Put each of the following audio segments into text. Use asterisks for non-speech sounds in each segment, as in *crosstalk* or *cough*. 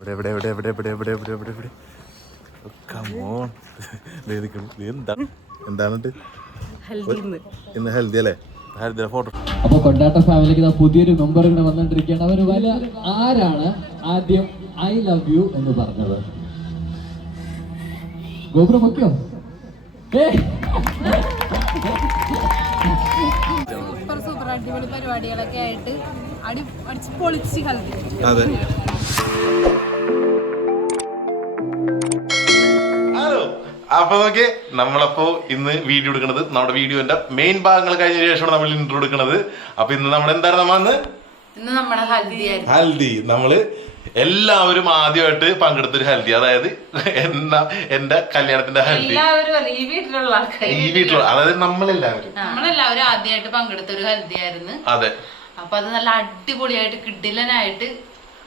എവിടെ എവിടെ എവിടെ എവിടെ എവിടെ എവിടെ എവിടെ ഇവിടെ എവിടെ? കമോൺ എന്താണ് ഇന്ന്. ഹെൽദി അല്ലേ? ഫോട്ടോ. അപ്പൊ കൊണ്ടാട്ട ഫാമിലിക്ക് പുതിയൊരു മെമ്പർ ഇവിടെ വന്നിട്ടിരിക്കുകയാണ് അവർ വല ആരാണ് ആദ്യം ഐ ലവ് യു എന്ന് പറഞ്ഞത്? ഗോപുരം സൂപ്പർ സൂപ്പർ അടിപൊളി പരിപാടികളൊക്കെ ആയിട്ട് അടി അടിച്ച് പൊളിച്ച് കളിക്കും. അതെ. അപ്പൊ നോക്കി നമ്മളപ്പോ ഇന്ന് വീഡിയോ എടുക്കുന്നത് നമ്മുടെ വീഡിയോന്റെ മെയിൻ ഭാഗങ്ങൾ കഴിഞ്ഞ ശേഷമാണ് നമ്മൾ ഇൻട്രോ എടുക്കുന്നത് അപ്പൊ ഇന്ന് നമ്മൾ എന്താണ് നമ്മ ഇന്ന് നമ്മുടെ ഹൽദി ഹൽദി. നമ്മൾ എല്ലാവരും ആദ്യമായിട്ട് പങ്കെടുത്തൊരു ഹൽദി. അതായത് എന്നാ എന്റെ കല്യാണത്തിന്റെ ഹൽദി. ഈ വീട്ടിലുള്ള ആൾക്കാർ ഈ വീട്ടിലുള്ള അതായത് നമ്മളെല്ലാവരും. നമ്മളെല്ലാവരും ആദ്യമായിട്ട് പങ്കെടുത്ത ഒരു ഹൽദി ആയിരുന്നു അതെ. അപ്പൊ അത് നല്ല അടിപൊളിയായിട്ട് കിഡിലനായിട്ട്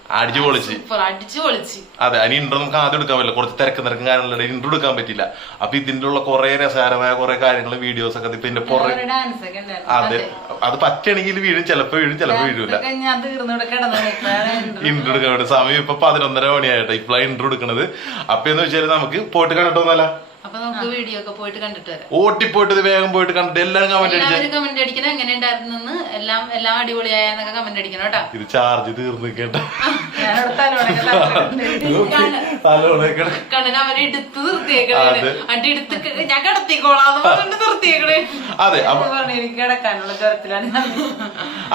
അടിച്ചു പൊളിച്ച്. അടിച്ചു പൊളിച്ച്. അതെ അതിന് ഇന്റർ നമുക്ക് ആദ്യം എടുക്കാൻ പറ്റില്ല. കുറച്ച് തിരക്ക് തിരക്കും കാര്യങ്ങളുണ്ട് ഇന്റർ എടുക്കാൻ പറ്റില്ല. അപ്പൊ ഇതിന്റെ ഉള്ള കുറെ രസകരമായ കുറെ കാര്യങ്ങൾ വീഡിയോസ് ഒക്കെ ഇപ്പൊ ഇതിന്റെ പുറകെ അതെ അത്. പറ്റണെങ്കിൽ വീഴും ചിലപ്പോ വീഴും ചിലപ്പോ വീഴൂല. ഇന്റർ *laughs* എടുക്കാൻ സമയം ഇപ്പൊ പതിനൊന്നര മണിയായിട്ട്. ഇപ്പോഴാണ് ഇൻട്രോ എടുക്കണത്. അപ്പൊ എന്ന് വെച്ചാൽ നമുക്ക് പോയിട്ട് കണ്ടിട്ടൊന്നല്ല അപ്പൊ നമുക്ക് വീഡിയോ ഒക്കെ പോയിട്ട് കണ്ടിട്ട് വരാം. ഓട്ടിപ്പോയിട്ട് ഇത് വേഗം പോയിട്ട് കണ്ടിട്ട് എല്ലാരും കമന്റ് അടിച്ച. എല്ലാവരും കമന്റ് അടിക്കണം. എങ്ങനെ ഉണ്ടായിരുന്നു എല്ലാം എല്ലാം അടിപൊളിയായെന്നൊക്കെ കമന്റ് അടിക്കണം കേട്ടോ. ഇത് ചാർജ് തീർന്നു കേട്ടോ. ഞാൻ തലോടൊക്കെ തലോടുന്നുണ്ട്. തലോണൊക്കെ കണ്ണൻ അവനെ എടുത്ത് നിർത്തിയേക്കണേ. അതെ. അടി എടുത്ത് ഞാൻ കിടത്തിക്കോളാന്ന് പറഞ്ഞിട്ട് നിർത്തിയേക്കണേ. അതെ അപ്പൊ പറഞ്ഞു എനിക്ക് കിടക്കാനുള്ള തരത്തിലാണ്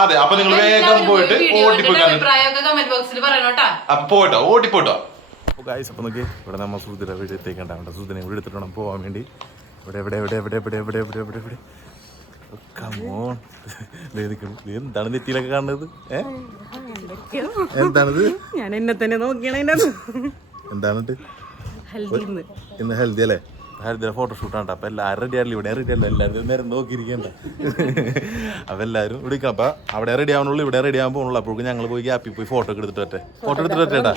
അതെ അപ്പൊ നിങ്ങൾ വേഗം എല്ലാവരും പോയിട്ട് പോയി വീഡിയോ ഓട്ടിപ്പോയി കണ്ടിട്ട് അഭിപ്രായമൊക്കെ കമന്റ് ബോക്സിൽ പറയണം കേട്ടാ. അപ്പൊ പോയിട്ടോ ഓട്ടിപ്പോയിട്ടോ? ഗായ്സ് അപ്പോൾ നോക്കി ഇവിടെ നമ്മൾ സുഹൃത്തിനെ വീട് എത്തിക്കണ്ട അവിടെ സുഹൃത്തിനെ വീട് എടുത്തിട്ട് വേണം പോകാൻ വേണ്ടി. ഇവിടെ എവിടെ എവിടെ എവിടെ എവിടെ എവിടെ എവിടെ എവിടെ എവിടെ കമോൺ എന്താണ് നെറ്റിയിലൊക്കെ കാണുന്നത്? ഏ? എന്താണിത് ഞാൻ എന്നെ തന്നെ നോക്കിയാണ് എന്താണിട്ട് ഹൽദിന്ന് ഇന്ന് ഹെൽത്തി അല്ലേ? ഹരിദ്ര ഫോട്ടോഷൂട്ടാണ് അപ്പൊ എല്ലാവരും റെഡി ആണല്ലോ ഇവിടെ. റെഡി അല്ല എല്ലാവരും നേരം നോക്കിയിരിക്കണ്ട. അപ്പൊ എല്ലാവരും ഇവിടെ അപ്പൊ അവിടെ റെഡി ആവണുള്ളൂ. ഇവിടെ റെഡി ആകാൻ പോകുള്ളൂ അപ്പോഴേക്കും ഞങ്ങൾ പോയി ഗ്യാപ്പിൽ പോയി ഫോട്ടോ ഒക്കെ എടുത്തിട്ട് വരട്ടെ. ഫോട്ടോ എടുത്തിട്ട്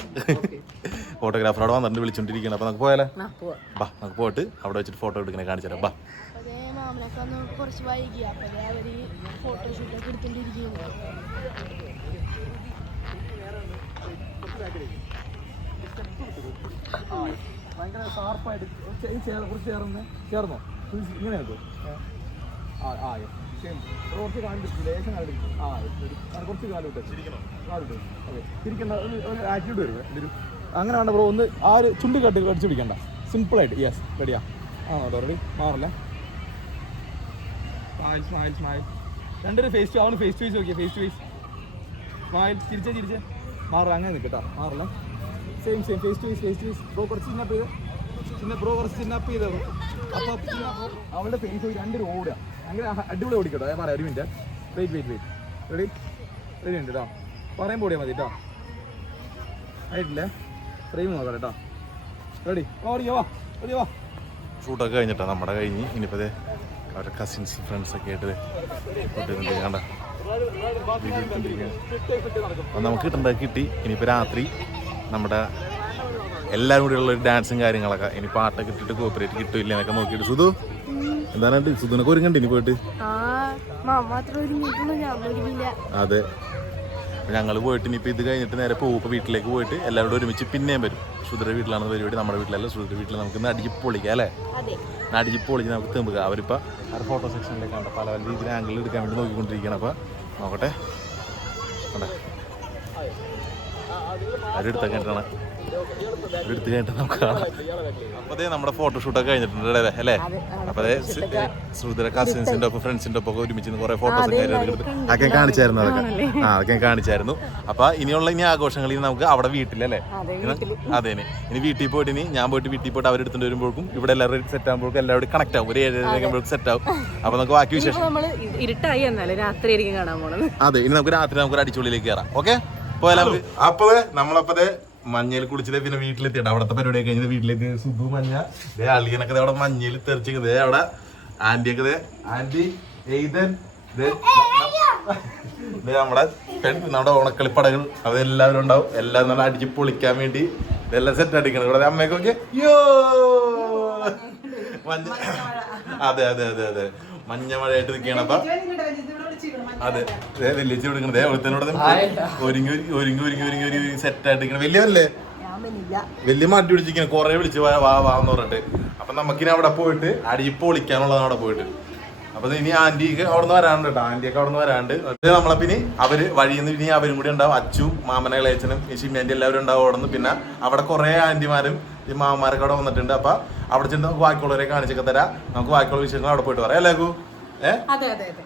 വരട്ടെടാ അവിടെ വന്നിട്ട് വിളിച്ചോണ്ടിരിക്കണം അപ്പൊ നമുക്ക് പോയാലേ? ബാ നമുക്ക് പോയിട്ട് അവിടെ വെച്ചിട്ട് ഫോട്ടോ എടുക്കണേ കാണിച്ചു തരാം ബാ കുറച്ച് വൈകി അപ്പൊ ആ അവർ ഫോട്ടോഷൂട്ടൊക്കെ എടുത്തോണ്ടിരിക്കുന്നു. ഭയങ്കര ഷാർപ്പായിട്ട് കുറച്ച് ചേർന്ന്? ചേർന്നോ ഇങ്ങനെ ആ ആ കുറച്ച് കാണിച്ചു ലേശം കാണിച്ചു ആ. കുറച്ച് കാലിട്ട് കാലിട്ട് ഓക്കെ. തിരിക്കണ്ട ഒരു ഒരു ആറ്റിറ്റ്യൂഡ് വരുമേ ഇതൊരു അങ്ങനെ വേണ്ട ബ്രോ? ഒന്ന് ആ ഒരു ചുണ്ടി കട്ട് കടിച്ചു പിടിക്കണ്ട. സിമ്പിളായിട്ട് യെസ് റെഡിയാ ആണോ കേട്ടോ റെഡി മാറല്ലേ? രണ്ടൊരു ഫേസ് ടു അവന് ഫേസ് ടു ഫേസ് നോക്കിയാൽ ഫേസ് ടു ഫേസ് സ്മൈൽ തിരിച്ചേ തിരിച്ചേ മാറില്ല അങ്ങനെ നിൽക്കട്ടാ മാറില്ല? Same same face to face face to face bro കുറച്ച് ചിന്നപ്പ് ചെയ്ത് ചിന്ന ബ്രോ കുറച്ച് ചിന്നപ്പ് ചെയ്ത്. അപ്പോൾ അവളുടെ ഫേസ് രണ്ട് ഓടുക അങ്ങനെ അടിപൊളി ഓടിക്കട്ടോ ഞാൻ പറയാം ഒരു minute wait wait wait ready ready ഉണ്ട് കേട്ടോ പറയുമ്പോൾ ഓടിയാൽ മതി കേട്ടോ ആയിട്ടില്ലേ? ഫ്രെയിം നോക്കാം കേട്ടോ. റെഡി ഓടിയോ വാ ഓടിയോ വാ. ഷൂട്ടൊക്കെ കഴിഞ്ഞിട്ടാ നമ്മുടെ കഴിഞ്ഞ്. ഇനിയിപ്പത് ദേ അവരുടെ കസിൻസ് ഫ്രണ്ട്സ് ഒക്കെ ആയിട്ട് കൂട്ടുന്നുണ്ട് കണ്ട? അപ്പൊ നമുക്ക് കിട്ടേണ്ടത് കിട്ടി. ഇനിയിപ്പോ രാത്രി നമ്മുടെ എല്ലാവരും കൂടി ഉള്ള ഒരു ഡാൻസും കാര്യങ്ങളൊക്കെ. ഇനി പാട്ടൊക്കെ ഇട്ടിട്ട് കോപ്പറേറ്റ് കിട്ടില്ല എന്നൊക്കെ നോക്കിയിട്ട്. സുധു എന്താണ് സുധുനൊക്കെ ഒരുങ്ങണ്ട് ഇനി പോയിട്ട്. ആ അതെ ഞങ്ങൾ പോയിട്ട് ഇനിയിപ്പോൾ ഇത് കഴിഞ്ഞിട്ട് നേരെ പോകും ഇപ്പോൾ വീട്ടിലേക്ക് പോയിട്ട് എല്ലാവരോടും ഒരുമിച്ച് പിന്നെയും വരും ശുദ്ര വീട്ടിലാണ് പരിപാടി നമ്മുടെ വീട്ടിലല്ല ശുദ്ര വീട്ടിൽ നമുക്ക് അടിച്ച് പൊളിക്കാം അല്ലേ അടിച്ച് പൊളിച്ച് നമുക്ക് തെമ്പുക അവരിപ്പോൾ ആ ഫോട്ടോ സെക്ഷനിലേക്ക് കണ്ട പല പല രീതിയിൽ ആംഗിൾ എടുക്കാൻ വേണ്ടി നോക്കിക്കൊണ്ടിരിക്കുകയാണ് അപ്പോൾ നോക്കട്ടെ അവരെടുത്തൊക്കെ അവരെടുത്തൊക്കെ അവരെടുത്ത് കഴിഞ്ഞിട്ട് നമുക്ക് കാണാം. അപ്പോൾ അതേ നമ്മുടെ ഫോട്ടോഷൂട്ടൊക്കെ കഴിഞ്ഞിട്ടുണ്ട് അല്ലേ? അതേ ശ്രുതിര കസിൻസിന്റെ ഒപ്പം ഫ്രണ്ട്സിന്റെ ഒപ്പം ഒക്കെ ഒരുമിച്ച് കുറേ ഫോട്ടോസ് എടുത്ത് അതൊക്കെ കാണിച്ചായിരുന്നു അതൊക്കെ. ആ അതൊക്കെ കാണിച്ചായിരുന്നു. അപ്പോൾ ഇനിയുള്ള ഇനി ആഘോഷങ്ങളിൽ നമുക്ക് അവിടെ വീട്ടിലല്ലേ അതെ ഇനി വീട്ടിൽ പോയിട്ട് ഇനി ഞാൻ പോയിട്ട് വീട്ടിൽ പോയിട്ട് അവരെടുത്തിട്ട് വരുമ്പോഴേക്കും ഇവിടെ എല്ലാവരും സെറ്റ് ആകുമ്പോഴേക്കും എല്ലാവരും കണക്ട് ആവും. ഒരു ഏഴ് ആകുമ്പോഴേക്കും സെറ്റ് ആവും. അപ്പൊ നമുക്ക് ബാക്കി വിശേഷം ഇരുട്ടായി എന്നാൽ രാത്രി ആയിരിക്കും കാണാൻ പോണത്. അതെ ഇനി നമുക്ക് രാത്രി നമുക്ക് അടിച്ചുള്ളിലേക്ക് കയറാം ഓക്കെ പോയാലോ അപ്പൊ നമ്മളപ്പതേ മഞ്ഞയിൽ കുടിച്ചിട്ട് പിന്നെ വീട്ടിലെത്തിയിട്ട് അവിടത്തെ പരിപാടി കഴിഞ്ഞ വീട്ടിലേക്ക് സുബു മഞ്ഞ. ദേ അളിയനൊക്കെ അവിടെ മഞ്ഞയിൽ തെറിച്ചിരിക്കുന്നത് ദേ അവിടെ ആന്റിയൊക്കെ ദേ. Anti Ethan. നമ്മുടെ പെൺ നമ്മുടെ ഓണക്കളിപ്പടകൾ. അതെല്ലാവരും ഉണ്ടാവും. എല്ലാം നല്ല അടിച്ച് പൊളിക്കാൻ വേണ്ടി ഇതെല്ലാം സെറ്റ് അടിക്കണം. ഇവിടെ അമ്മയൊക്കെ യോ അതെ അതെ അതെ അതെ. മഞ്ഞ മഴയായിട്ട് നിൽക്കുകയാണ് അപ്പൊ. അതെ. വലിയ കൊടുക്കണത് ഒരുത്തനോട് ഒരുങ്ങി ഒരുങ്ങി ഒരുങ്ങി ഒരുങ്ങി ഒരുങ്ങി സെറ്റായിട്ട് സെറ്റ് ആയിട്ട് നിൽക്കണം. വലിയവരല്ലേ വലിയ മാറ്റി പിടിച്ചിരിക്കണം. കുറെ വിളിച്ച് വാ വാ വാ എന്ന് പറഞ്ഞിട്ട്. അപ്പൊ നമുക്കിനി അവിടെ പോയിട്ട് അടിയിപ്പ് ഒളിക്കാനുള്ളതാണ് അവിടെ പോയിട്ട്. അപ്പൊ ഇനി ആന്റിക്ക് അവിടെ നിന്ന് വരാണ്ട് കേട്ടോ. ആന്റിയൊക്കെ അവിടെ നിന്ന് വരാണ്ട് അത് നമ്മളെ പിന്നെ അവർ വഴിയിൽ നിന്ന് ഇനി അവരും കൂടി ഉണ്ടാവും. അച്ചു മാമന കളേച്ചനും ഈ ഷിമ്മേന്റെ എല്ലാവരും ഉണ്ടാവും അവിടെ നിന്ന് പിന്നെ അവിടെ കുറെ ആന്റിമാരും ഈ മാമന്മാരൊക്കെ അവിടെ വന്നിട്ടുണ്ട്. അപ്പൊ അവിടെ ചെന്ന് നമുക്ക് ബാക്കിയുള്ളവരെ കാണിച്ചൊക്കെ തരാം. നമുക്ക് ബാക്കിയുള്ള വിശേഷങ്ങൾ അവിടെ പോയിട്ട് പറയാം. അല്ലേ ഗു ഏഹ്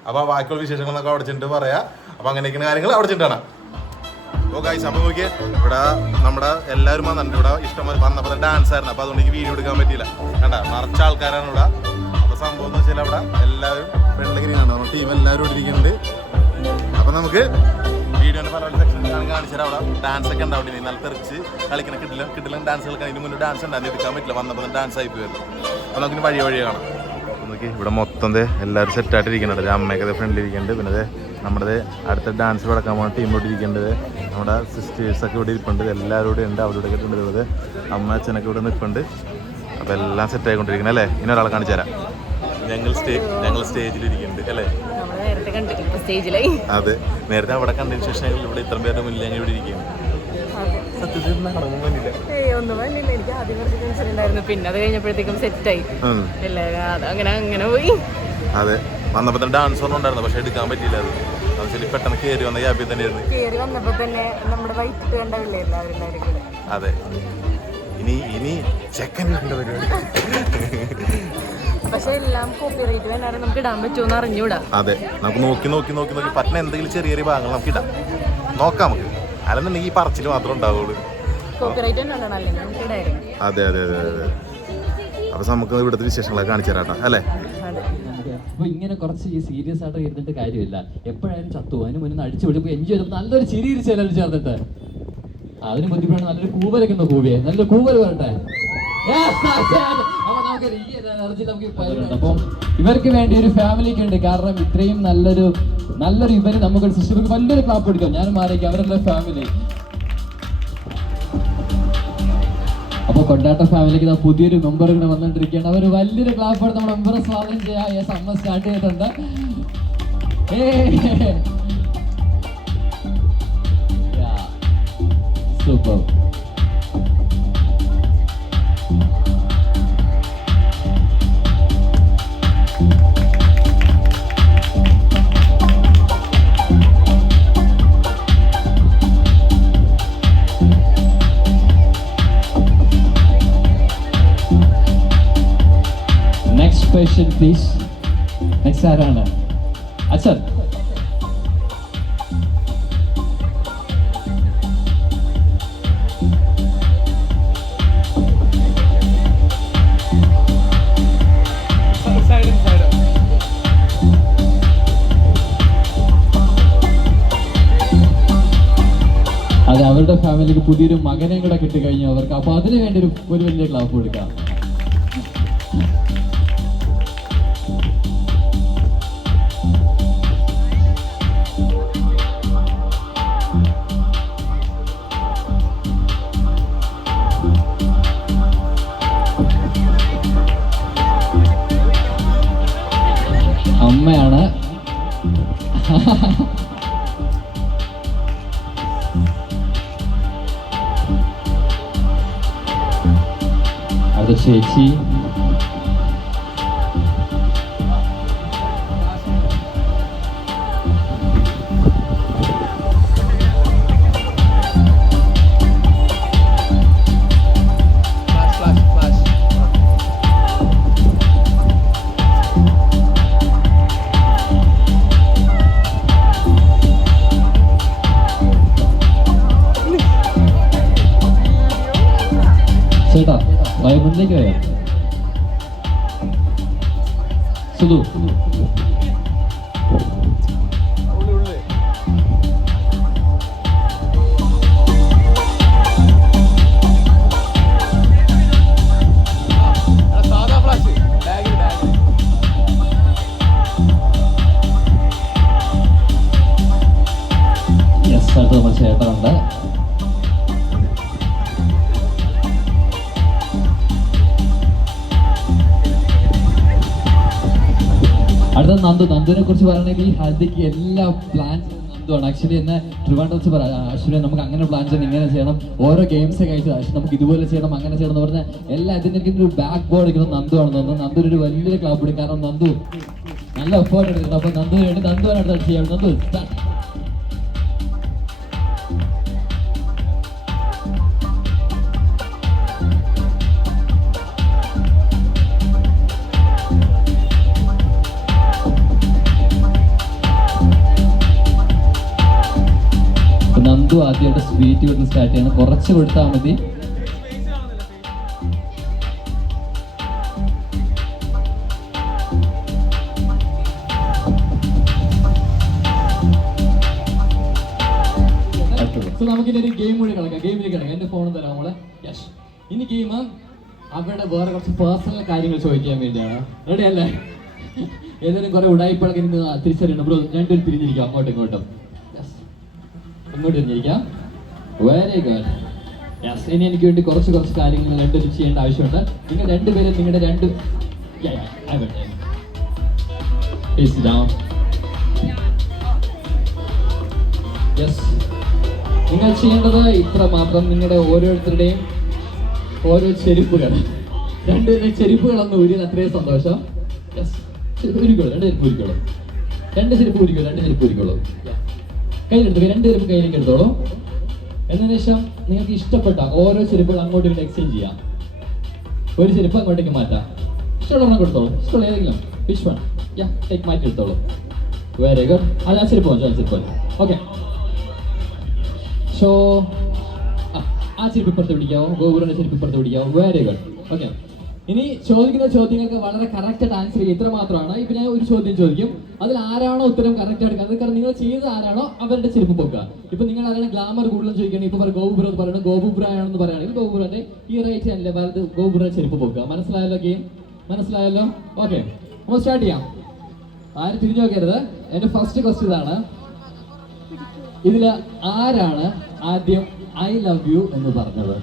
അപ്പൊ ബാക്കിയുള്ള വിശേഷങ്ങളൊക്കെ അവിടെ ചെന്നിട്ട് പറയാ. അപ്പൊ അങ്ങനെയൊക്കെയാണ് കാര്യങ്ങൾ അവിടെ ചെന്നിട്ടാണ് ഓ ഗൈസ് അപ്പോൾ നോക്കിയേ ഇവിടെ നമ്മുടെ എല്ലാവരും വന്നിട്ടുണ്ട്. ഇവിടെ ഇഷ്ടംപോലെ വന്നപ്പോൾ ഡാൻസ് ആയിരുന്നു. അപ്പൊ അതുകൊണ്ട് എനിക്ക് വീഡിയോ എടുക്കാൻ പറ്റിയില്ല. കണ്ട നിറച്ച ആൾക്കാരാണ് ഇവിടെ. അപ്പൊ സംഭവം എന്ന് വെച്ചാൽ അവിടെ എല്ലാവരും വെള്ളഗിരിയാണ് നമ്മുടെ ടീം എല്ലാവരും ഇരിക്കുന്നുണ്ട്. അപ്പൊ നമുക്ക് വീഡിയോന്റെ പല സെക്ഷൻ കാണിച്ചാൽ അവിടെ ഡാൻസ് ഒക്കെ ഉണ്ടാവും. ഇനി നല്ല തെറിച്ച് കളിക്കണം കിട്ടില്ല കിട്ടില്ല ഡാൻസ് കളിക്കാൻ ഇതിന് മുന്നേ ഡാൻസ് ഉണ്ടായിരുന്നു. എടുക്കാൻ പറ്റില്ല. വന്നപ്പോൾ ഡാൻസ് ആയി പോയത് അപ്പോൾ നമുക്ക് വഴി വഴി കാണാം. നോക്കി ഇവിടെ മൊത്തം എല്ലാവരും സെറ്റായിട്ട് ഇരിക്കുന്നുണ്ട്. അമ്മയൊക്കെ ഫ്രണ്ടിൽ ഇരിക്കുന്നുണ്ട്. പിന്നെ നമ്മുടെ അടുത്ത ഡാൻസ് കിടക്കാൻ പോകുന്ന ടീമിലോട്ട് ഇരിക്കേണ്ടത് നമ്മുടെ സിസ്റ്റേഴ്സൊക്കെ ഇവിടെ ഇരിപ്പുണ്ട്. എല്ലാവരും ഇവിടെ ഉണ്ട്. അവരുടെ ഒക്കെ ഉണ്ട്. ഇവിടെ അമ്മ അച്ഛനൊക്കെ ഇവിടെ നിൽപ്പുണ്ട്. അപ്പോൾ എല്ലാം സെറ്റ് ആയിക്കൊണ്ടിരിക്കുന്നത് അല്ലേ? ഇനി ഒരാളെ കാണിച്ചു തരാം ഞങ്ങൾ സ്റ്റേ ഞങ്ങൾ സ്റ്റേജിലിരിക്കുന്നുണ്ട് അല്ലേ? കണ്ടിട്ടില്ല സ്റ്റേജിലായി അതെ. നേരത്തെ അവിടെ കണ്ടതിന് ശേഷം ഇവിടെ ഇത്ര പേരുടെ മുന്നിൽ ഇവിടെ ഇരിക്കുകയാണ്. സത്യത്തിൽ ഒന്നും വേണ്ടില്ല എനിക്ക് ആദ്യം കുറച്ച് ടെൻഷൻ ഉണ്ടായിരുന്നു. പിന്നെ അത് കഴിഞ്ഞപ്പോഴത്തേക്കും സെറ്റായി. എല്ലാവരും അങ്ങനെ അങ്ങനെ പോയി. അതെ. വന്നപ്പോൾ തന്നെ ഡാൻസ് ഒന്നും ഉണ്ടായിരുന്നു. പക്ഷെ എടുക്കാൻ പറ്റിയില്ല അത്. എന്നുവെച്ചാൽ പെട്ടെന്ന് കയറി വന്ന ഗ്യാപ്പിൽ തന്നെയായിരുന്നു. കയറി വന്നപ്പോ തന്നെ നമ്മുടെ വൈകിട്ട് കണ്ടവില്ലേ എല്ലാവരും അതെ. ഇനി ഇനി ചെക്കൻ പരിപാടി. പക്ഷെ എല്ലാം കോപ്പിറൈറ്റ് വേണ്ടാണ് നമുക്ക് ഇടാൻ പറ്റുമെന്ന് അറിഞ്ഞൂടാ. അതെ നമുക്ക് നോക്കി നോക്കി നോക്കി നോക്കി. പറ്റുന്ന എന്തെങ്കിലും ചെറിയ ചെറിയ ഭാഗങ്ങൾ നമുക്ക് ഇടാം. നോക്കാം നമുക്ക്. അല്ലെന്നുണ്ടെങ്കിൽ ഈ പറച്ചിൽ മാത്രം ഉണ്ടാവുള്ളൂ. കോപ്പിറൈറ്റ് അതെ അതെ അതെ അതെ. അപ്പൊ നമുക്ക് ഇവിടുത്തെ വിശേഷങ്ങളൊക്കെ കാണിച്ചു തരാട്ടോ അല്ലേ? അതെ. അപ്പൊ ഇങ്ങനെ കുറച്ച് ഈ സീരിയസ് ആയിട്ട് ഇരുന്നിട്ട് കാര്യമില്ല. എപ്പോഴായാലും ചത്തു അതിന് മുന്നേ അടിച്ചു വിടുമ്പോൾ എൻജോയ് ചെയ്തപ്പോൾ നല്ലൊരു ചിരി ചിരിച്ചാലും ചേർന്നിട്ട്. അതിന് ബുദ്ധിമുട്ടാണ് നല്ലൊരു കൂവലൊക്കെ കൂവിയേ. നല്ലൊരു കൂവൽ വരട്ടെ. അപ്പൊ ഇവർക്ക് വേണ്ടി ഒരു ഫാമിലിക്ക് ഉണ്ട് കാരണം ഇത്രയും നല്ലൊരു നല്ലൊരു ഇവർ നമുക്ക് സിസ്റ്റർക്ക് വലിയൊരു ക്ലാപ്പ് എടുക്കാം ഞാൻ മാറിയേക്കാം അവരെല്ലാം ഫാമിലി അപ്പൊ കൊണ്ടാട്ട ഫാമിലിക്ക് ഇതാ പുതിയൊരു മെമ്പർ കൂടെ വന്നിട്ടിരിക്കുകയാണ് അവർ വലിയൊരു ക്ലാപ്പ് എടുത്ത് നമ്മുടെ മെമ്പറെ സ്വാഗതം ചെയ്യാം യെസ് അമ്മ സ്റ്റാർട്ട് ചെയ്തിട്ടുണ്ട്. സൂപ്പർ പ്ലീസ് നെക്സ്റ്റ് ആരാണ് അച്ഛൻ അത് അവരുടെ ഫാമിലിക്ക് പുതിയൊരു മകനെയും കൂടെ കിട്ടിക്കഴിഞ്ഞു. അവർക്ക് അപ്പൊ അതിനു വേണ്ടി ഒരു ഒരു വലിയ ക്ലാപ്പ് കൊടുക്കാം. 我的血妻。വയ മുന്നിലേക്ക് വയോ സുധു ഉള്ളി കുറിച്ച് പറയണമെങ്കിൽ ഹൽദിക്ക് എല്ലാ പ്ലാൻസും എന്തുവാണ് ആക്ച്വലി എന്നെ ട്രിവാൻഡ്രത്ത് പറയാം. ആക്ച്വലി നമുക്ക് അങ്ങനെ പ്ലാൻ ചെയ്യണം ഇങ്ങനെ ചെയ്യണം. ഓരോ ഗെയിംസ് കഴിച്ചത് പക്ഷെ നമുക്ക് ഇതുപോലെ ചെയ്യണം അങ്ങനെ ചെയ്യണം എന്ന് പറഞ്ഞാൽ എല്ലാ ഇതിന്റെ ഒരു ബാക്ക് ബോർഡ് എടുക്കുന്നത് നന്ദുവാണ്. തോന്നുന്നത് നന്ദു ഒരു വലിയ ക്ലബ് എടുക്കും കാരണം നന്ദു നല്ല എഫേർട്ട് എടുക്കുന്നത് അപ്പൊ നന്ദു വേണ്ടി നന്ദുവാണ് അടുത്ത് ചെയ്യാം. നന്ദു. നന്ദു ആദ്യമായിട്ട് സ്വീറ്റ് കൊടുത്ത് സ്റ്റാർട്ട് ചെയ്യണം കുറച്ച് കൊടുത്താൽ മതി. നമുക്കിനി ഒരു ഗെയിം കൂടി കിടക്കാം ഗെയിമിൽ കിടക്കാം എന്റെ ഫോൺ തരാം നമ്മളെ യെസ് ഇനി ഗെയിം അവരുടെ വേറെ കുറച്ച് പേഴ്സണൽ കാര്യങ്ങൾ ചോദിക്കാൻ വേണ്ടിയാണ്. റെഡി അല്ലേ? ഏതെങ്കിലും കുറെ ഉടായ്പകളൊക്കെ തിരിച്ചറിയണം. ബ്രോ രണ്ടുപേരും തിരിഞ്ഞിരിക്കാം. അങ്ങോട്ടും ഇങ്ങോട്ടും. ഇങ്ങോട്ട് തിരിഞ്ഞിരിക്കാം വെരി ഗുഡ് യെസ് ഇനി എനിക്ക് വേണ്ടി കുറച്ച് കുറച്ച് കാര്യങ്ങൾ രണ്ടുപേരും ചെയ്യേണ്ട ആവശ്യമുണ്ട്. നിങ്ങൾ രണ്ടുപേരും നിങ്ങളുടെ രണ്ട് യെസ്. നിങ്ങൾ ചെയ്യേണ്ടത് ഇത്ര മാത്രം. നിങ്ങളുടെ ഓരോരുത്തരുടെയും ഓരോ ചെരുപ്പുകൾ. രണ്ടുപേരുടെ ചെരുപ്പുകളൊന്ന് ഊരിയത് അത്രയും സന്തോഷം. യെസ് രണ്ട് ചെരുപ്പ് ഉരുക്കോളൂ രണ്ട് ചെരുപ്പ് ഉരുക്കോളൂ രണ്ട് ചെരുപ്പ് ഉരുക്കോളൂ കയ്യിലെടുത്തു രണ്ട് ചെരുപ്പ് കയ്യിലേക്ക് എടുത്തോളൂ. എന്നതിന് ശേഷം നിങ്ങൾക്ക് ഇഷ്ടപ്പെട്ട ഓരോ ചെരുപ്പുകൾ അങ്ങോട്ട് ഇങ്ങോട്ട് എക്സ്ചേഞ്ച് ചെയ്യാം. ഒരു ചെരുപ്പ് അങ്ങോട്ടേക്ക് മാറ്റാം. ഇഷ്ടമുള്ള കൊടുത്തോളൂ. ഇഷ്ടമുള്ള ഏതെങ്കിലും. ഫിഷ് വൺ യാ ടേക്ക് മാറ്റി എടുത്തോളൂ. അത് ആ ചെരുപ്പ് വാങ്ങിച്ചു ആ ചെരുപ്പ് ഓക്കെ സോ ആ ചെരുപ്പ് ഇപ്പുറത്ത് പിടിക്കാവോ? ഗോപുരന്റെ ചെരുപ്പ് ഇപ്പുറത്ത് പിടിക്കാവോ? ഗുഡ് ഓക്കെ ഇനി ചോദിക്കുന്ന ചോദ്യങ്ങൾക്ക് വളരെ കറക്റ്റ് ആൻസർ ചെയ്യും ഇത്ര മാത്രമാണ്. ഇപ്പൊ ഞാൻ ഒരു ചോദ്യം ചോദിക്കും. അതിൽ ആരാണോ ഉത്തരം കറക്റ്റ് അത് കാരണം നിങ്ങൾ ചെയ്ത ആരാണോ അവരുടെ ചെരുപ്പ് പൊക്കുക. ഇപ്പൊ നിങ്ങൾ ആരാണ് ഗ്ലാമർ കൂടുതലും ചോദിക്കണം? ഇപ്പൊ ഗോപുര എന്ന് പറയുന്നത് ഗോപുരാണെന്ന് പറയുകയാണെങ്കിൽ ഗോപുരന്റെ ഈ റൈറ്റ് അല്ല? വലത് ഗോപുര ചെരുപ്പ് പൊക്കുക. മനസ്സിലായല്ലോ ഗെയിം മനസ്സിലായല്ലോ? ഓക്കെ നമ്മൾ സ്റ്റാർട്ട് ചെയ്യാം. ആരും തിരിഞ്ഞു നോക്കരുത്. എന്റെ ഫസ്റ്റ് ക്വസ്റ്റ്യൻ ഇതാണ്. ഇതിൽ ആരാണ് ആദ്യം ഐ ലവ് യു എന്ന് പറഞ്ഞത്?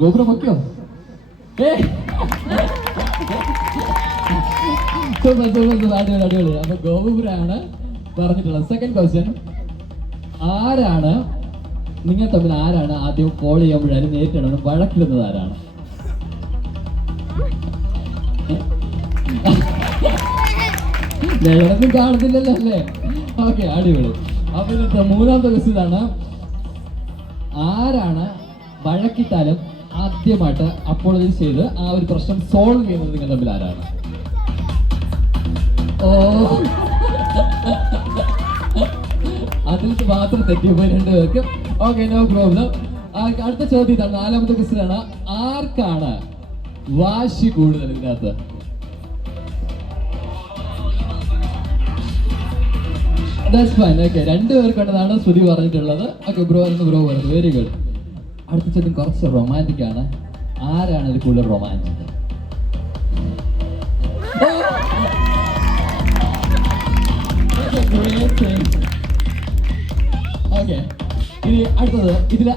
ഗോപുരം പൊക്കിയോ? അടിപൊളി അടിപൊളി. അപ്പൊ ഗോപുരാണ് പറഞ്ഞിട്ടുള്ളത്. സെക്കൻഡ് ക്വസ്റ്റ്യൻ ആരാണ് നിങ്ങൾ തമ്മിൽ ആരാണ് ആദ്യം കോൾ ചെയ്യുമ്പോഴാലും നേരിട്ടാണ് വഴക്കിടുന്നത് ആരാണ്? ലഹളൊന്നും കാണുന്നില്ലല്ലോ അല്ലേ? ഓക്കെ അടിപൊളി. അപ്പൊ മൂന്നാമത്തെ ക്വസ്റ്റ്യൻ ആണ് ആരാണ് വഴക്കിട്ടാലും ആദ്യമായിട്ട് അപ്പോളജൈസ് ചെയ്ത് ആ ഒരു പ്രശ്നം സോൾവ് ചെയ്യുന്നത് നിങ്ങൾ തമ്മിൽ ആരാണ്? ഓ. അതിൽ മാത്രം തെറ്റിയപ്പോൾ രണ്ടുപേർക്കും ഓക്കെ നോ പ്രോബ്ലം അടുത്ത ചോദ്യം ഇതാണ് നാലാമത്തെ ക്വസ്റ്റ്യൻ ആണ്. ആർക്കാണ് വാശി കൂടുതൽ ഇതിനകത്ത്? ദാറ്റ്സ് ഫൈൻ ഓക്കെ രണ്ടുപേർക്കുള്ളതാണ് ശ്രുതി പറഞ്ഞിട്ടുള്ളത്. ഓക്കെ ബ്രോ ബ്രോ പറഞ്ഞു വെരി ഗുഡ് അടുത്ത ചോദ്യം കുറച്ച് റൊമാന്റിക് ആണ്. ആരാണ് അതിൽ കൂടുതൽ റൊമാന്റിക് അടുത്തത് ഇതിൽ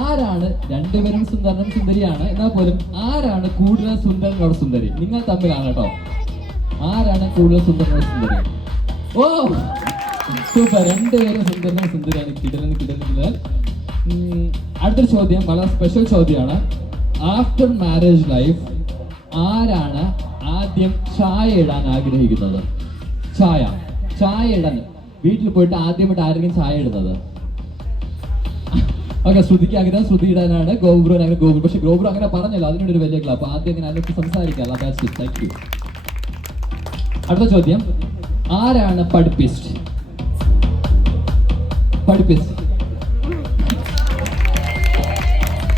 ആരാണ് രണ്ടുപേരും സുന്ദരനും സുന്ദരിയാണ്? എന്നാൽ പോലും ആരാണ് കൂടുതൽ സുന്ദരനോട് സുന്ദരി? നിങ്ങൾ തമ്മിലാണ് കേട്ടോ. ആരാണ് കൂടുതൽ സുന്ദരനോട് സുന്ദരി? ഓ! സൂപ്പർ രണ്ടുപേരും സുന്ദരനും സുന്ദരിയാണ്. കിടലൻ കിടലൻ ഉം, അടുത്തൊരു ചോദ്യം വളരെ സ്പെഷ്യൽ ചോദ്യമാണ്. ആഫ്റ്റർ മാരേജ് ലൈഫ് ആരാണ് ആദ്യം ചായ ഇടാൻ ആഗ്രഹിക്കുന്നത്? ചായ. ചായ ഇടാൻ. വീട്ടിൽ പോയിട്ട് ആദ്യമായിട്ട് ആരെങ്കിലും ചായ ഇടുന്നത്? ഓക്കെ ശ്രുതിക്ക് ആഗ്രഹം ശ്രുതി ഇടാനാണ് ഗോപുരൻ അങ്ങനെ ഗോപുരം പക്ഷെ ഗോപുരം അങ്ങനെ പറഞ്ഞല്ലോ അതിനോട് ഒരു വലിയ ക്ലാപ്പ് ആദ്യം അങ്ങനെ അതിനൊക്കെ സംസാരിക്കാം. താങ്ക് യു അടുത്ത ചോദ്യം. ആരാണ് പഠിപ്പിസ്റ്റ്? പഠിപ്പിസ്റ്റ്.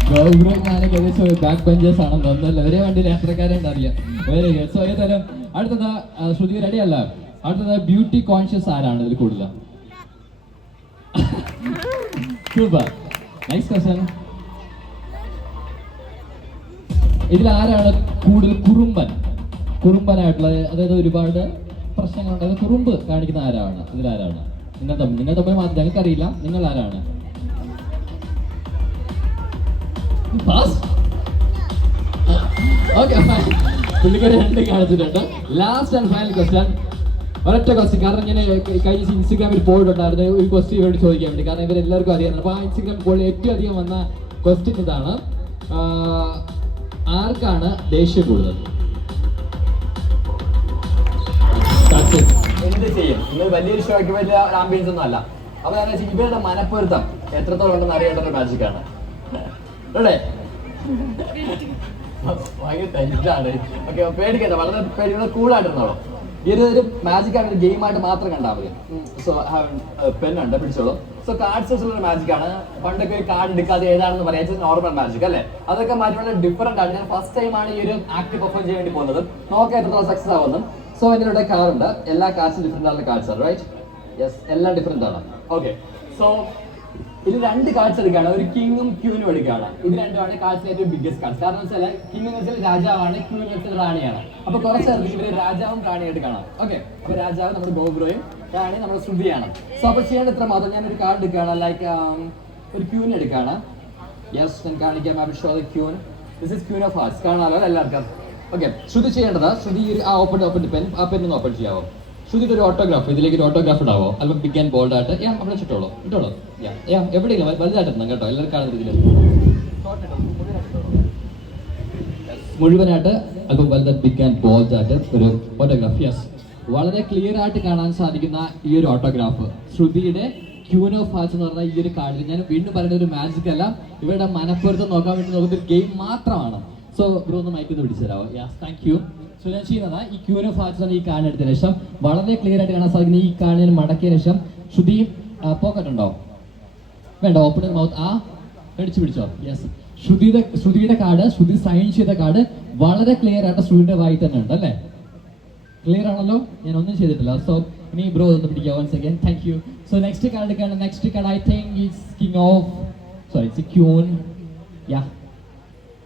ഗൗരവം ഞാനൊക്കെ ഏകദേശം ബാക്ക് ബെഞ്ചേഴ്സ് ആണെന്ന് തോന്നുന്നല്ലോ ഒരേ വണ്ടിയിൽ യാത്രക്കാരെ അറിയാം? ഗുഡ് സോ ഏതായാലും അടുത്തത് ശ്രുതി റെഡി അല്ല? അടുത്തത് ബ്യൂട്ടി കോൺഷ്യസ് ആരാണ് ഇതിൽ കൂടുതൽ? *laughs* സൂപ്പർ. നൈസ് ക്വസ്റ്റൻ ഇതിൽ ആരാണ് കൂടുതൽ കുറുമ്പൻ? കുറുമ്പനായിട്ടുള്ള അതായത് ഒരുപാട് പ്രശ്നങ്ങളുണ്ട്. അത് കുറുമ്പ് കാണിക്കുന്ന ആരാണ്? ഇതിൽ ആരാണ്? നിങ്ങൾ തമ്മിൽ നിങ്ങൾ തമ്മിൽ മാത്രം ഞങ്ങൾക്കറിയില്ല. നിങ്ങൾ ആരാണ്? ഓക്കെ പുള്ളിക്കൊരു രണ്ട് കാണിച്ചിട്ടുണ്ട് ലാസ്റ്റ് ആൻഡ് ഫൈനൽ ക്വസ്റ്റ്യൻ ഒരൊറ്റ ക്വസ്റ്റ്യൻ കാരണം ഞാൻ കഴിഞ്ഞ ഇൻസ്റ്റഗ്രാമിൽ പോയിട്ടുണ്ടായിരുന്നു. ഒരു ക്വസ്റ്റ്യൻ ഇവരോട് ചോദിക്കാൻ വേണ്ടി. കാരണം ഇവരെല്ലാവർക്കും അറിയാം. അപ്പോൾ ആ ഇൻസ്റ്റഗ്രാം പോളിൽ ഏറ്റവും അധികം വന്ന ക്വസ്റ്റ്യൻ ഇതാണ്. ആർക്കാണ് ദേഷ്യം കൂടുതൽ? എന്ത് ചെയ്യും? വലിയൊരു ഷോയ്ക്ക് വലിയ ആംബിയൻസ് ഒന്നും അല്ല. അപ്പൊ എന്താ വെച്ചാൽ ഇവരുടെ മനപ്പൊരുത്തം എത്രത്തോളം ഉണ്ടെന്ന് അറിയേണ്ട ഒരു മാജിക് ആണ്. അല്ലേ? ഭയങ്കര ടെൻഷനാണ് ഓക്കെ പേടിക്കണ്ട വളരെ പേടിക്കുന്ന കൂളായിട്ടിരുന്നോളൂ ഈ ഒരു മാജിക് ആണ് ഗെയിം ആയിട്ട് മാത്രം കണ്ടാൽ മതി. സോ പെൻ ഉണ്ട് പിടിച്ചോളൂ. സോ കാർഡ്സ് ഉള്ള മാജിക് ആണ്. പണ്ടൊക്കെ ഒരു കാർഡ് എടുക്കാതെ ഏതാണെന്ന് പറയാം. നോർമൽ മാജിക് അല്ലേ? അതൊക്കെ മാറ്റി വളരെ ഡിഫറെന്റ് ആണ്. ഞാൻ ഫസ്റ്റ് ടൈം ആണ് ഈ ഒരു ആക്ട് പെർഫോം ചെയ്യാൻ വേണ്ടി പോകുന്നത്. നോക്കാം എത്രത്തോളം സക്സസ് ആവുന്നു സോ എന്റെ ഇവിടെ കാർഡ് ഉണ്ട്. എല്ലാ കാർഡ്സും ഡിഫറെന്റ് ആണ് കാർഡ്സ് ആണ് റൈറ്റ് യെസ് എല്ലാം ഡിഫറെന്റ് ആണ്. ഓക്കെ സോ ഇത് രണ്ട് കാർഡ്സ് എടുക്കുകയാണ്. ഒരു കിങ്ങും ക്യൂനും എടുക്കുകയാണ്. ഇത് രണ്ടുമാണ് കാർഡ്സിലെ ഏറ്റവും ബിഗ്ഗസ്റ്റ് കാർഡ്സ് കാരണം എന്ന് വെച്ചാൽ കിങ് എന്ന് വെച്ചാൽ രാജാവാണ് ക്യൂ എന്ന് വെച്ചാൽ റാണിയാണ്. അപ്പൊ കുറച്ച് ഇവർ രാജാവും റാണിയായിട്ട് കാണാം. ഓക്കെ അപ്പൊ രാജാവ് നമ്മുടെ ഗോപുരയും റാണി നമ്മുടെ ശ്രുതിയാണ്. സോ അപ്പൊ ചെയ്യേണ്ട ഇത്ര മാത്രം. ഞാൻ ഒരു കാർഡ് എടുക്കുകയാണ് ലൈക്ക് ഒരു ക്യൂന് എടുക്കുകയാണ്. യെസ് ഞാൻ കാണിക്കാം. I show the queen this is queen of hearts കാണാമല്ലോ എല്ലാവർക്കും? ഓക്കെ ശ്രുതി ചെയ്യേണ്ടത്? ശ്രുതി ആ ഓപ്പൺ ഓപ്പൺ പെൻ ആ പെൻ ഒന്ന് ഓപ്പൺ ചെയ്യാവോ? ശ്രുതിയുടെ ഒരു ഓട്ടോഗ്രാഫ് ഇതിലേക്ക് ഒരു ഓട്ടോഗ്രാഫ് ഉണ്ടാവോ അല്പം ബിഗ് ആൻഡ് ബോൾഡ് ആയിട്ട്. യാ അവിടെ ചുറ്റോളോ ഇട്ടോളോ. യാ യാ വലുതായിട്ടിരുന്നു കേട്ടോ. എല്ലാവരും കാണുന്ന രീതിയിൽ മുഴുവനായിട്ട് അല്പം വലുത് ബിഗ് ആൻഡ് ബോൾഡ് ആയിട്ട് ഒരു ഓട്ടോഗ്രാഫ് യെസ് വളരെ ക്ലിയർ ആയിട്ട് കാണാൻ സാധിക്കുന്ന ഈ ഒരു ഓട്ടോഗ്രാഫ് ശ്രുതിയുടെ ക്യൂനോ ഫാസ് എന്ന് പറഞ്ഞ ഈ ഒരു കാർഡിൽ ഞാൻ വീണ്ടും പറയുന്ന ഒരു മാജിക് അല്ല. ഇവരുടെ മനപ്പൊരുത്തം നോക്കാൻ വേണ്ടി നോക്കുന്ന ഒരു ഗെയിം മാത്രമാണ്. സോ ബ്രോ ഒന്ന് മൈക്ക് ഒന്ന് തരാമോ യെസ് താങ്ക് യു സോ ഞാൻ ചെയ്യുന്നത് ഈ ക്യൂനോ ഫാച്ച് എന്ന ഈ കാർഡ് എടുത്തതിന് ശേഷം വളരെ ക്ലിയർ ആയിട്ട് കാണാൻ സാധിക്കുന്ന ഈ കാണിന് മടക്കിയ ശേഷം ശ്രുതി പോക്കറ്റ് ഉണ്ടോ? വേണ്ട ഓപ്പൺ മൗത്ത് ആ അടിച്ചു പിടിച്ചോ. യെസ് ശ്രുതിയുടെ ശ്രുതിയുടെ കാർഡ് ശ്രുതി സൈൻ ചെയ്ത കാർഡ് വളരെ ക്ലിയർ ആയിട്ട് ശ്രുതിയുടെ വായി തന്നെ ഉണ്ട് അല്ലേ? ക്ലിയർ ആണല്ലോ? ഞാൻ ഒന്നും ചെയ്തിട്ടില്ല. സോ ഇനി ബ്രോ ഒന്ന് പിടിക്കുക once again thank you so next card next card I think is king of sorry it's queen ya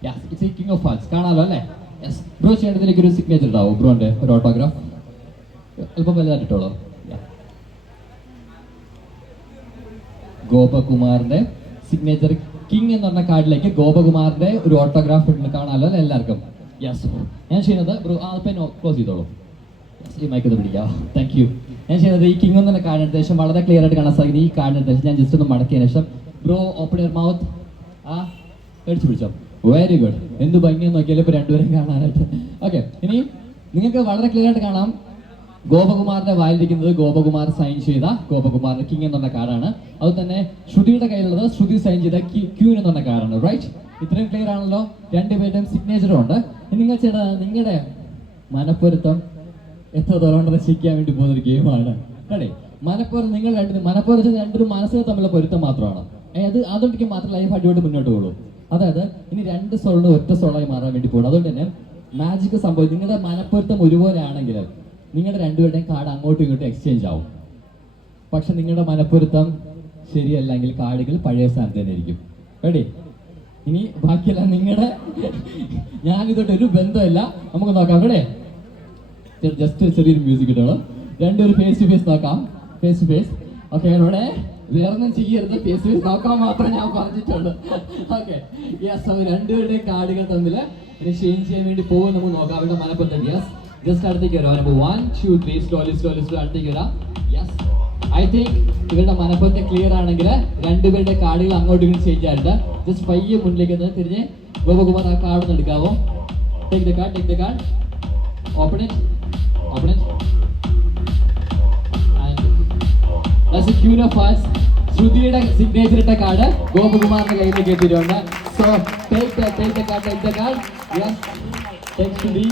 ya it's king of falls കാണാലോ അല്ലേ? യെസ് ബ്രോ ചെയ്യേണ്ടതിലേക്ക് ഒരു സിഗ്നേച്ചർ ഉണ്ടാവും. ബ്രോന്റെ ഒരു ഓട്ടോഗ്രാഫ് അല്പം വലുതായിട്ടോ ഗോപകുമാറിന്റെ സിഗ്നേച്ചർ കിങ് എന്ന് പറഞ്ഞ കാർഡിലേക്ക് ഗോപകുമാറിന്റെ ഒരു ഓട്ടോഗ്രാഫ് ഇട്ടുണ്ട് കാണാലോ അല്ലേ എല്ലാവർക്കും? യെസ് ഞാൻ ചെയ്യുന്നത് ബ്രോ ആ പെൻ ക്ലോസ് ചെയ്തോളൂ. ഈ മൈക്കൊന്ന് പിടിക്കാം. താങ്ക് യു ഞാൻ ചെയ്യുന്നത് ഈ കിങ് എന്ന കാർഡ് എടുത്ത ശേഷം വളരെ ക്ലിയർ ആയിട്ട് കാണാൻ സാധിക്കും ഈ കാർഡ് എടുത്ത ശേഷം ഞാൻ ജസ്റ്റ് ഒന്ന് മടക്കിയതിന് ശേഷം ബ്രോ ഓപ്പൺ യുവർ മൗത്ത് ആ മേടിച്ചു പിടിച്ചോ. വെരി ഗുഡ് എന്ത് ഭംഗിയെന്ന് നോക്കിയാലും ഇപ്പൊ രണ്ടുപേരും കാണാനായിട്ട്. ഓക്കെ ഇനി നിങ്ങൾക്ക് വളരെ ക്ലിയർ ആയിട്ട് കാണാം. ഗോപകുമാറിന്റെ വായിലിരിക്കുന്നത് ഗോപകുമാർ സൈൻ ചെയ്ത ഗോപകുമാറിന്റെ കിങ് എന്ന് പറഞ്ഞ കാർഡാണ്. അത് തന്നെ ശ്രുതിയുടെ കയ്യിലുള്ളത് ശ്രുതി സൈൻ ചെയ്ത ക്യൂൻ എന്ന് പറഞ്ഞ കാർഡാണ് റൈറ്റ് ഇത്രയും ക്ലിയർ ആണല്ലോ. രണ്ടുപേരുടെയും സിഗ്നേച്ചറും ഉണ്ട്. നിങ്ങൾ ചേട്ടാ നിങ്ങളുടെ മനപ്പൊരുത്തം എത്രത്തോളം ഉണ്ടെന്ന് രക്ഷിക്കാൻ വേണ്ടി പോകുന്ന ഒരു ഗെയിമാണ് അല്ലേ മനപ്പുറം നിങ്ങൾ രണ്ടിനും മനപ്പുറം രണ്ടൊരു മനസ്സുകൾ തമ്മിലുള്ള പൊരുത്തം മാത്രമാണ്. അത് അതൊക്കെ മാത്രം ലൈഫ് അടിപൊളി മുന്നോട്ട് പോകുള്ളൂ. അതായത് ഇനി രണ്ട് സോളിന് ഒറ്റ സോളായി മാറാൻ വേണ്ടി പോകണം അതുകൊണ്ട് തന്നെ മാജിക് സംഭവം നിങ്ങളുടെ മനപ്പൊരുത്തം ഒരുപോലെ ആണെങ്കിൽ നിങ്ങളുടെ രണ്ടുപേരുടെയും കാർഡ് അങ്ങോട്ടും ഇങ്ങോട്ടും എക്സ്ചേഞ്ച് ആവും. പക്ഷെ നിങ്ങളുടെ മനപ്പൊരുത്തം ശരിയല്ലെങ്കിൽ കാർഡുകൾ പഴയ സ്ഥാനത്ത് തന്നെ ഇരിക്കും. റെഡി ഇനി ബാക്കിയെല്ലാം നിങ്ങളുടെ *laughs* ഞാനിതൊട്ട് ഒരു ബന്ധമില്ല. നമുക്ക് നോക്കാം റെഡി ജസ്റ്റ് ചെറിയൊരു മ്യൂസിക് ഇട്ടോളൂ. രണ്ടുപേരും ഫേസ് ടു ഫേസ് നോക്കാം. ഫേസ് ടു ഫേസ് ഓക്കെ ഇവിടെ വേറെ ഒന്നും ചെയ്യരുത്. ഫേസ് ടു ഫേസ് നോക്കാൻ മാത്രം ഞാൻ പറഞ്ഞിട്ടുള്ളൂ. ഓക്കെ യെസ് അവർ രണ്ടുപേരുടെയും കാർഡുകൾ തമ്മിൽ ചേഞ്ച് ചെയ്യാൻ വേണ്ടി പോകും. നമുക്ക് നോക്കാം. അവരുടെ മലപ്പുറത്തേക്ക്. യെസ് ജസ്റ്റ് അടുത്തേക്ക് വരാം. Number one two three slowly slowly slow അടുത്തേക്ക് വരാം. യെസ് ഐ തിങ്ക് ഇവരുടെ മനപ്പുറത്തെ ക്ലിയർ ആണെങ്കിൽ രണ്ടുപേരുടെ കാർഡുകൾ അങ്ങോട്ടും ഇങ്ങോട്ടും ചേഞ്ച് ആയിട്ട് ജസ്റ്റ് പയ്യെ മുന്നിലേക്ക് നിന്ന് തിരിഞ്ഞ് ഗോപകുമാർ ആ കാർഡ് ഒന്ന് എടുക്കാവോ? Take the card take the card open it. That's a queen of hearts ശ്രുതിയുടെ സിഗ്നേച്ചർ ഇട്ട കാർഡ് ഗോപകുമാറിന്റെ കയ്യിലേക്ക് എത്തിയിട്ടുണ്ട് so take the take the card take the card yes take Shruti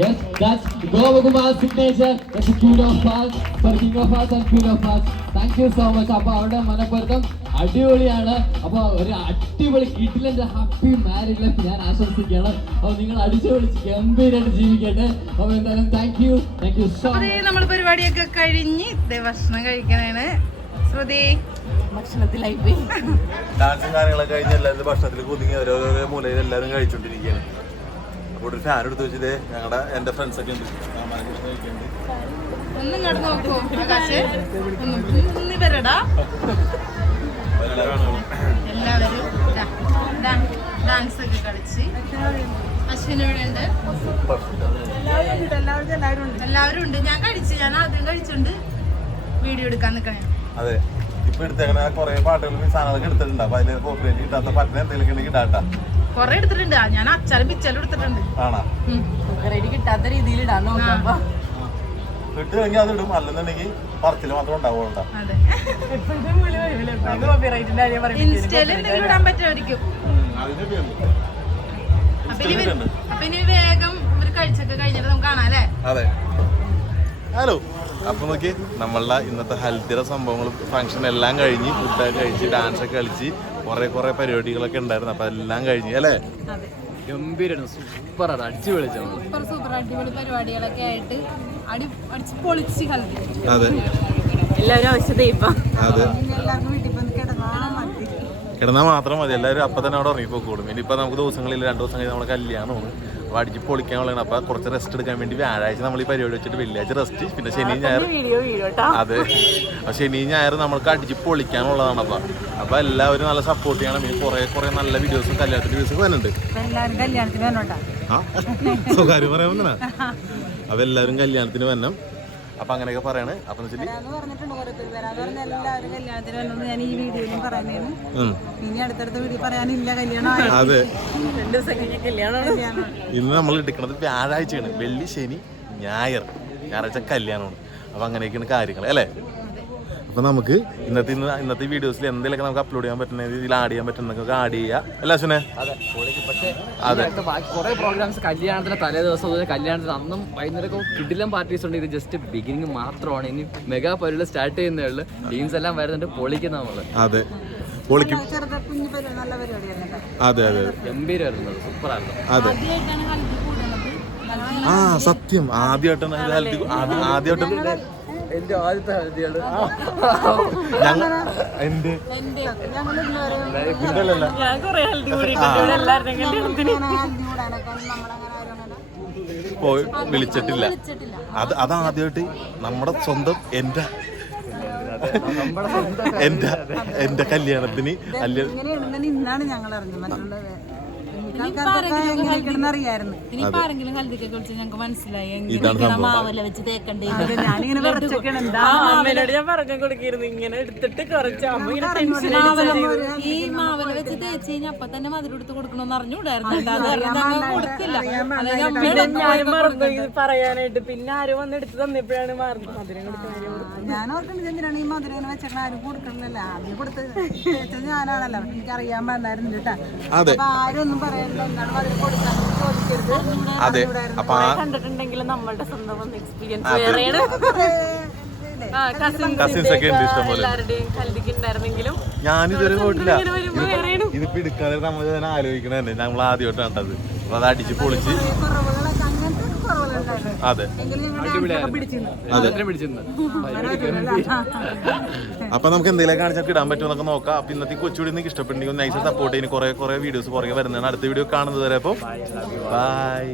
yes that's signature. Signature that's Queen of Hearts, for King of Hearts and Queen of Hearts. Thank you so much അപ്പോൾ അവരുടെ മനപ്പൊരുത്തം അടിപൊളിയാണ്. അപ്പോൾ ഒരു അടിപൊളി കിട്ടിലെ happy marriage life ഞാൻ ആശംസിക്കുകയാണ്. അപ്പോൾ നിങ്ങൾ അടിച്ചു പൊളിച്ച് ഗംഭീരമായിട്ട് ജീവിക്കട്ടെ. അപ്പോൾ എന്തായാലും thank you thank you so much നമ്മൾ പരിപാടിയൊക്കെ കഴിഞ്ഞ് ദേ ഭക്ഷണം കഴിക്കണേണ്. ശ്രുതി. ഭക്ഷണത്തിലായി പോയി ഡാൻസും കാര്യങ്ങളൊക്കെ കഴിഞ്ഞ് എല്ലാവരും ഭക്ഷണത്തിൽ കുതുങ്ങി ഓരോരോ മൂലയിൽ എല്ലാവരും കഴിച്ചോണ്ടിരിക്കുകയാണ്. അപ്പോൾ ഒരു ഫാൻ എടുത്ത് വെച്ചിട്ട് ഞങ്ങളുടെ എന്റെ ഫ്രണ്ട്സ് ഒക്കെ ഉണ്ട്. സാമാനം കുറിച്ച് കഴിക്കുന്നുണ്ട് ഒന്നും ഇങ്ങോട്ട് നോക്കൂ ആകാശ്. ഒന്നും വരടാ. എല്ലാവരും ഡാൻസ് ഒക്കെ കളിച്ച്. എല്ലാവരും ഉണ്ട്. ഞാൻ കഴിച്ചു ഞാൻ ആദ്യം കഴിച്ചുണ്ട് വീഡിയോ എടുക്കാൻ നിക്കണേ. അതെ. ഇപ്പൊ എടുത്തേക്കണ കൊറേ പാട്ടുകളും സാധനങ്ങളൊക്കെ എടുത്തിട്ടുണ്ട്. അപ്പൊ അതിന് കോപ്പറേറ്റ് കിട്ടാത്ത പറ്റുന്ന എന്തെങ്കിലും കിട്ടാട്ടാ ഇടാട്ടാ കൊറേ എടുത്തിട്ടുണ്ട്. ഞാൻ അച്ചാലും പിച്ചാലും എടുത്തിട്ടുണ്ട്. റെഡി കിട്ടാത്ത രീതിയിൽ ഇടാൻ നോക്കാം അത് ഇടും. അല്ലെന്നുണ്ടെങ്കിൽ മാത്രം ഉണ്ടാവുള്ളൂ ഹലോ. അപ്പൊ നോക്കി നമ്മളുടെ ഇന്നത്തെ ഹൽത്തിയുടെ സംഭവങ്ങളും ഫംഗ്ഷൻ എല്ലാം കഴിഞ്ഞ് ഫുഡൊക്കെ കഴിച്ച് ഡാൻസ് ഒക്കെ കളിച്ച് കുറെ കുറെ പരിപാടികളൊക്കെ ഉണ്ടായിരുന്നു. അപ്പൊ എല്ലാം കഴിഞ്ഞു അല്ലേ? അതെ. ഗംഭീരാണ് സൂപ്പറാണ്. അടിച്ചു വിളിച്ചു നമ്മൾ സൂപ്പർ സൂപ്പർ. അടിപൊളി പരിപാടികളൊക്കെ ആയിട്ട് അടി അടിച്ച് പൊളിച്ച് ഹൽദി അതെ. എല്ലാവരും അതെ. കിടന്നാൽ മാത്രം മതി. എല്ലാവരും അപ്പം തന്നെ അവിടെ ഉറങ്ങിപ്പോക്കോളും ഇനിയിപ്പോൾ നമുക്ക് ദിവസങ്ങളിൽ രണ്ട് ദിവസം കഴിഞ്ഞ് നമ്മുടെ കല്യാണമാണ്. അപ്പോൾ പൊളിക്കാൻ പൊളിക്കാനുള്ളതാണ്. അപ്പോൾ കുറച്ച് റെസ്റ്റ് എടുക്കാൻ വേണ്ടി വ്യാഴാഴ്ച നമ്മൾ ഈ പരിപാടി വെച്ചിട്ട് വെള്ളിയാഴ്ച റെസ്റ്റ് പിന്നെ ശനി ഞായർ അതെ. ശനി ഞായർ നമ്മൾക്ക് അടിച്ച് പൊളിക്കാനുള്ളതാണ് അപ്പോൾ അപ്പോൾ എല്ലാവരും നല്ല സപ്പോർട്ട് ചെയ്യണം. ഇനി കുറേ കുറേ നല്ല വീഡിയോസും കല്യാണത്തിന്റെ വീഡിയോസും വരുന്നുണ്ട് സ്വകാര്യം പറയാൻ അപ്പോൾ എല്ലാവരും കല്യാണത്തിന് വരണം. അപ്പം അങ്ങനെയൊക്കെ പറയാണ്. അപ്പൊ. അതെ ഇന്ന് നമ്മൾ എടുക്കുന്നത് വ്യാഴാഴ്ചയാണ്. വെള്ളി ശനി ഞായർ. ഞായറാഴ്ച കല്യാണമാണ്. അപ്പൊ അങ്ങനെയൊക്കെയാണ് കാര്യങ്ങൾ അല്ലേ? അപ്പം നമുക്ക് ഇന്നത്തെ ഇന്ന് ഇന്നത്തെ വീഡിയോസിൽ എന്തെങ്കിലും നമുക്ക് അപ്ലോഡ് ചെയ്യാൻ പറ്റുന്ന ഇതിൽ ആഡ് ചെയ്യാൻ പറ്റുന്നതൊക്കെ ആഡ് ചെയ്യുക അല്ല അശ്വനെ? അതെ പൊളിക്ക്. പക്ഷേ അതെ. ബാക്കി കുറെ പ്രോഗ്രാംസ് കല്യാണത്തിന്റെ തലേ ദിവസം കല്യാണത്തിന് അന്നും വൈകുന്നേരം കിടിലം പാർട്ടീസ് ഉണ്ട്. ഇത് ജസ്റ്റ് ബിഗിനിങ് മാത്രമാണ്. ഇനി മെഗാ പരിപാടി സ്റ്റാർട്ട് ചെയ്യുന്നേ ഉള്ളൂ. ടീംസ് എല്ലാം വരുന്നുണ്ട്. പൊളിക്കുന്ന നമ്മൾ. അതെ. പൊളിക്കും അതെ അതെ. ഗംഭീരമായിരുന്നു സൂപ്പർ ആയിരുന്നു. അതെ. ആ സത്യം. ആദ്യമായിട്ടാണ് ഇത് ഹൽദി ആദ്യ- ആദ്യമായിട്ടാണ് എന്റെ ആദ്യത്തെ ഹൽദിയാണ്. ഞാൻ കൊറേ ഹൽദി കൂടിയിട്ടുണ്ട്. എല്ലാവരുടെയും കല്യാണത്തിന്. പോയി വിളിച്ചിട്ടില്ല. വിളിച്ചിട്ടില്ല അത് അതാദ്യമായിട്ട് നമ്മുടെ സ്വന്തം എന്റെ എന്റെ എന്റെ കല്യാണത്തിന് അല്ല ഇങ്ങനെയാണെന്ന് ഇന്നാണ് ഞങ്ങൾ അറിഞ്ഞത്. ഇനിയിപ്പോ ആരെങ്കിലും ഹൽദിക്കൊക്കെ വിളിച്ച് ഞങ്ങൾക്ക് മനസ്സിലായി. വെച്ച് തേക്കണ്ടേ? ഞാൻ പറഞ്ഞു കൊടുക്കിയിരുന്നു. ഇങ്ങനെ എടുത്തിട്ട് കുറച്ച് അമ്മ ഇങ്ങനെ ടെൻഷൻ ഈ മാവല വെച്ച് തേച്ച് കഴിഞ്ഞാൽ അപ്പൊ തന്നെ മധുരം എടുത്ത് കൊടുക്കണമെന്ന് കൊടുത്തില്ല പറയാനായിട്ട്. പിന്നെ ആരും വന്ന് എടുത്ത് തന്നപ്പോഴാണ് മധുരം ഞാൻ ഓർക്കുന്നത് എന്തിനാണ് ഈ മധുരം ഇങ്ങനെ വെച്ചിട്ട് ആരും കൊടുക്കണില്ല ആദ്യം കൊടുത്ത് ഞാനാണല്ലോ. പക്ഷെ എനിക്ക് അറിയാൻ പാടില്ലായിരുന്നു കേട്ടാ. അതെ. അപ്പൊ ആരും ഒന്നും പറയണ്ട അതെ. അപ്പൊ കണ്ടിട്ടുണ്ടെങ്കിൽ നമ്മളുടെ സ്വന്തം എക്സ്പീരിയൻസ് വേറെയാണ്. ആ കസിൻസ് ഒക്കെ ഉണ്ട് ഇഷ്ടംപോലെ. ഞാനിതുവരെ പോയിട്ടില്ല. ഇതിപ്പോ എടുക്കാതെ നമ്മൾ തന്നെ ആലോചിക്കണ തന്നെ നമ്മൾ ആദ്യമായിട്ടാണ് കണ്ടത്. അപ്പൊ അത് അടിച്ച് പൊളിച്ച് അതെ. അപ്പൊ നമുക്ക് എന്തെങ്കിലും കാണിച്ചാൽ ഇടാൻ പറ്റുമോ എന്നൊക്കെ നോക്കാം. അപ്പൊ ഇന്നത്തെ കൊച്ചുകൂടി നിങ്ങൾക്ക് ഇഷ്ടപ്പെട്ടെങ്കിൽ നൈസ് സപ്പോർട്ട് ചെയ്യുന്ന കുറെ കുറെ വീഡിയോസ് പുറകെ വരുന്നതാണ് അടുത്ത വീഡിയോ കാണുന്നത് വരെ. അപ്പോൾ ബൈ